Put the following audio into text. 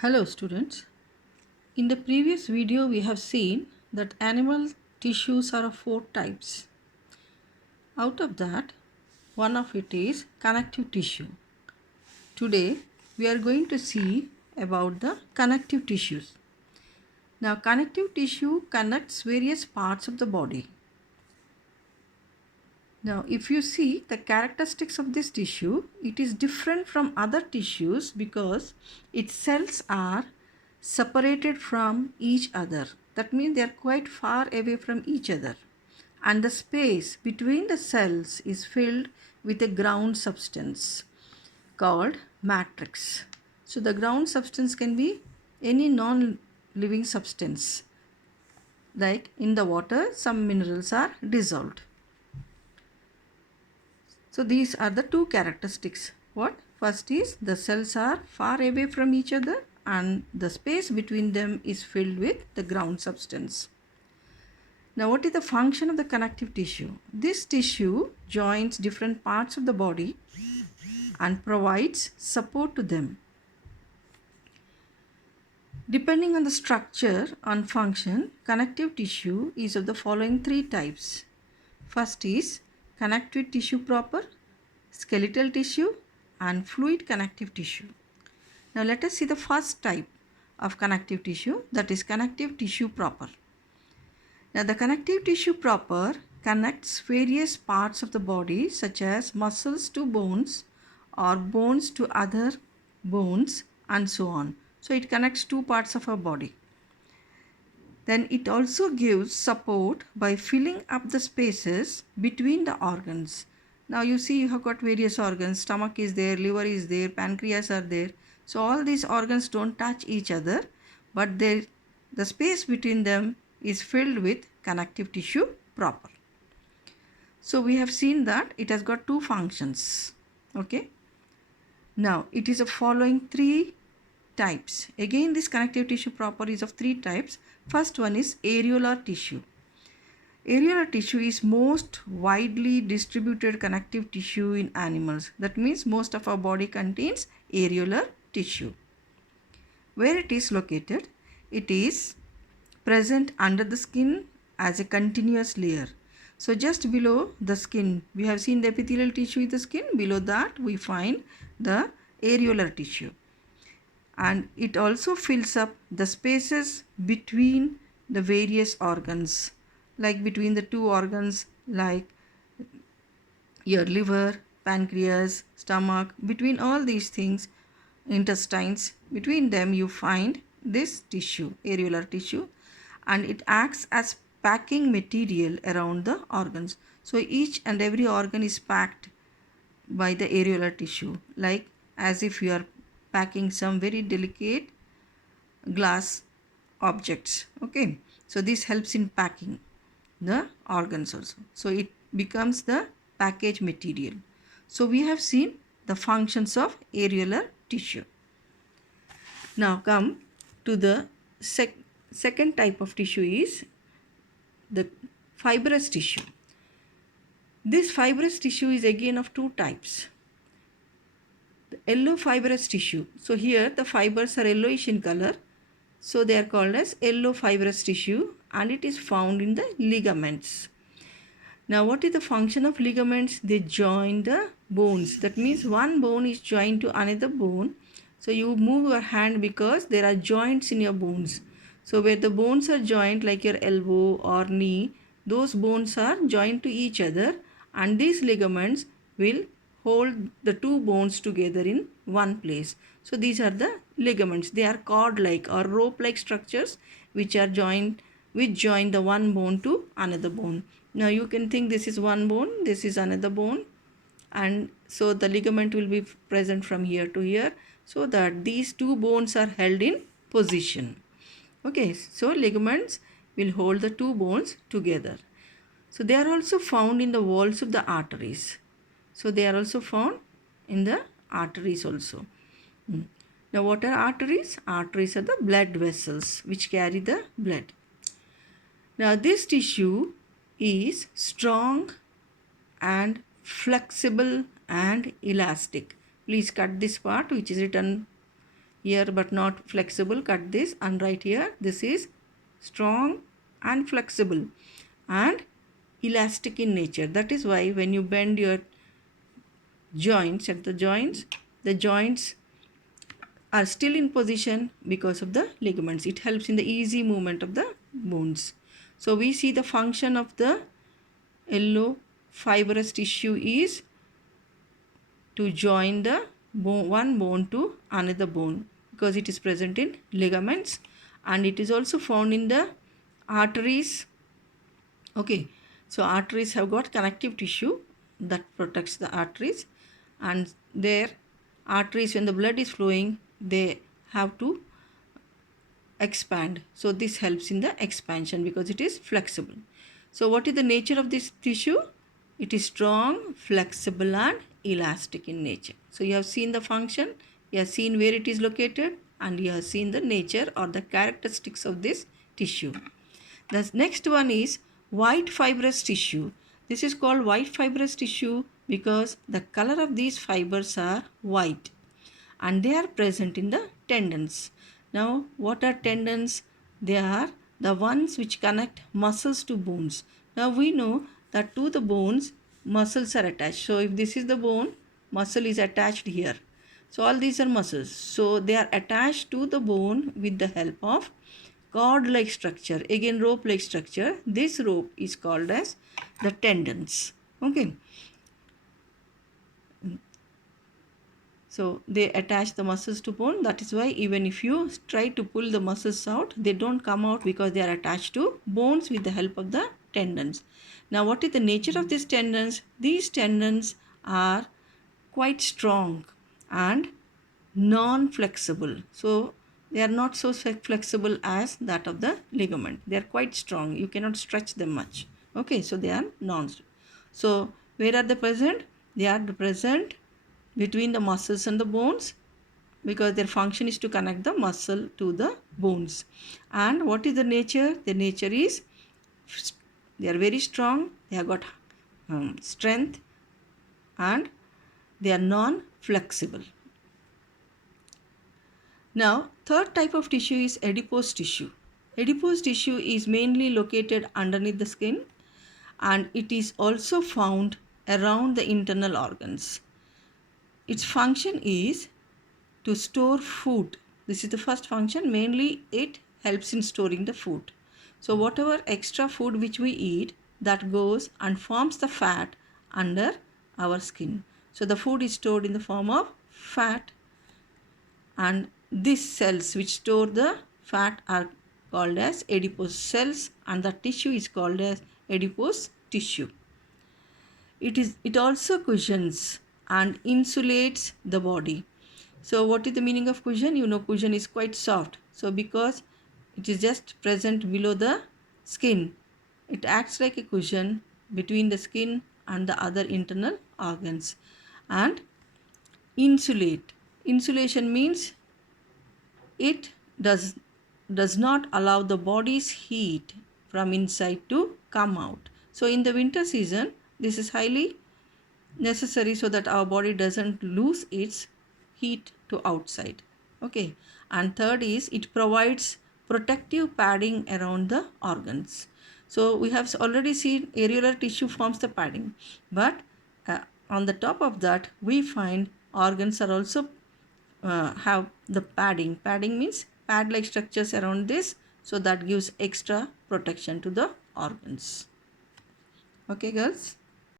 Hello students. In the previous video we have seen that animal tissues are of four types. Out of that, one of it is connective tissue. Today we are going to see about the connective tissues. Now connective tissue connects various parts of the body. Now if you see the characteristics of this tissue, it is different from other tissues because its cells are separated from each other. That means they are quite far away from each other. And the space between the cells is filled with a ground substance called matrix. So the ground substance can be any non-living substance. Like in the water, some minerals are dissolved. So these are the two characteristics. What? First is the cells are far away from each other and the space between them is filled with the ground substance. Now what is the function of the connective tissue? This tissue joins different parts of the body and provides support to them. Depending on the structure and function, connective tissue is of the following three types. First is connective tissue proper, skeletal tissue and fluid connective tissue. Now let us see the first type of connective tissue, that is connective tissue proper. Now the connective tissue proper connects various parts of the body such as muscles to bones or bones to other bones and so on. So it connects two parts of our body. Then it also gives support by filling up the spaces between the organs. Now you see you have got various organs, stomach is there, liver is there, pancreas are there. So all these organs don't touch each other, but the space between them is filled with connective tissue proper. So we have seen that it has got two functions. Okay. Now it is the following three types. Again this connective tissue proper is of three types. First one is areolar tissue. Areolar tissue is most widely distributed connective tissue in animals. That means most of our body contains areolar tissue. Where it is located? It is present under the skin as a continuous layer. So just below the skin, we have seen the epithelial tissue in the skin. Below that we find the areolar tissue. And it also fills up the spaces between the various organs, like between the two organs like your liver, pancreas, stomach, between all these things, intestines, between them you find this tissue, areolar tissue, and it acts as packing material around the organs. So each and every organ is packed by the areolar tissue, like as if you are packing some very delicate glass objects. Okay, so this helps in packing the organs also. So it becomes the package material. So we have seen the functions of areolar tissue. Now come to the second type of tissue is the fibrous tissue. This fibrous tissue is again of two types. The yellow fibrous tissue. So here the fibers are yellowish in color. So they are called as yellow fibrous tissue and it is found in the ligaments. Now what is the function of ligaments? They join the bones. That means one bone is joined to another bone. So you move your hand because there are joints in your bones. So where the bones are joined like your elbow or knee, those bones are joined to each other and these ligaments will hold the two bones together in one place. So these are the ligaments. They are cord-like or rope-like structures which join the one bone to another bone. Now you can think this is one bone, this is another bone, and so the ligament will be present from here to here so that these two bones are held in position. Okay, so ligaments will hold the two bones together. So they are also found in the walls of the arteries. So they are also found in the arteries also. Now what are arteries? Arteries are the blood vessels which carry the blood. Now this tissue is strong and flexible and elastic. Please cut this part which is written here but not flexible, cut this and write here this is strong and flexible and elastic in nature. That is why when you bend your joints at the joints are still in position because of the ligaments. It helps in the easy movement of the bones. So we see the function of the yellow fibrous tissue is to join the one bone to another bone because it is present in ligaments, and it is also found in the arteries. Okay, so arteries have got connective tissue that protects the arteries, and their arteries, when the blood is flowing, they have to expand. So this helps in the expansion because it is flexible. So what is the nature of this tissue? It is strong, flexible and elastic in nature. So you have seen the function, you have seen where it is located, and you have seen the nature or the characteristics of this tissue. The next one is white fibrous tissue. This is called white fibrous tissue because the color of these fibers are white and they are present in the tendons. Now, what are tendons? They are the ones which connect muscles to bones. Now, we know that to the bones, muscles are attached. So, if this is the bone, muscle is attached here. So, all these are muscles. So, they are attached to the bone with the help of cord-like structure. Again, rope-like structure. This rope is called as the tendons. Okay. So they attach the muscles to bone. That is why even if you try to pull the muscles out, they don't come out because they are attached to bones with the help of the tendons. Now what is the nature of these tendons? These tendons are quite strong and non-flexible. So they are not so flexible as that of the ligament. They are quite strong. You cannot stretch them much. Okay, so they are non. So where are they present? They are present between the muscles and the bones because their function is to connect the muscle to the bones. And what is the nature? The nature is they are very strong, they have got strength, and they are non-flexible. Now, third type of tissue is adipose tissue. Adipose tissue is mainly located underneath the skin, and it is also found around the internal organs. Its function is to store food. This is the first function. Mainly it helps in storing the food. So whatever extra food which we eat, that goes and forms the fat under our skin. So the food is stored in the form of fat, and these cells which store the fat are called as adipose cells, and the tissue is called as adipose tissue. It also cushions and insulates the body. So what is the meaning of cushion? You know, cushion is quite soft. So because it is just present below the skin, it acts like a cushion between the skin and the other internal organs. And insulate. Insulation means it does not allow the body's heat from inside to come out. So in the winter season, this is highly necessary so that our body doesn't lose its heat to outside. Okay. And third is it provides protective padding around the organs. So we have already seen areolar tissue forms the padding, but on the top of that we find organs are also have the padding. Padding means pad-like structures around this, so that gives extra protection to the organs. Okay girls.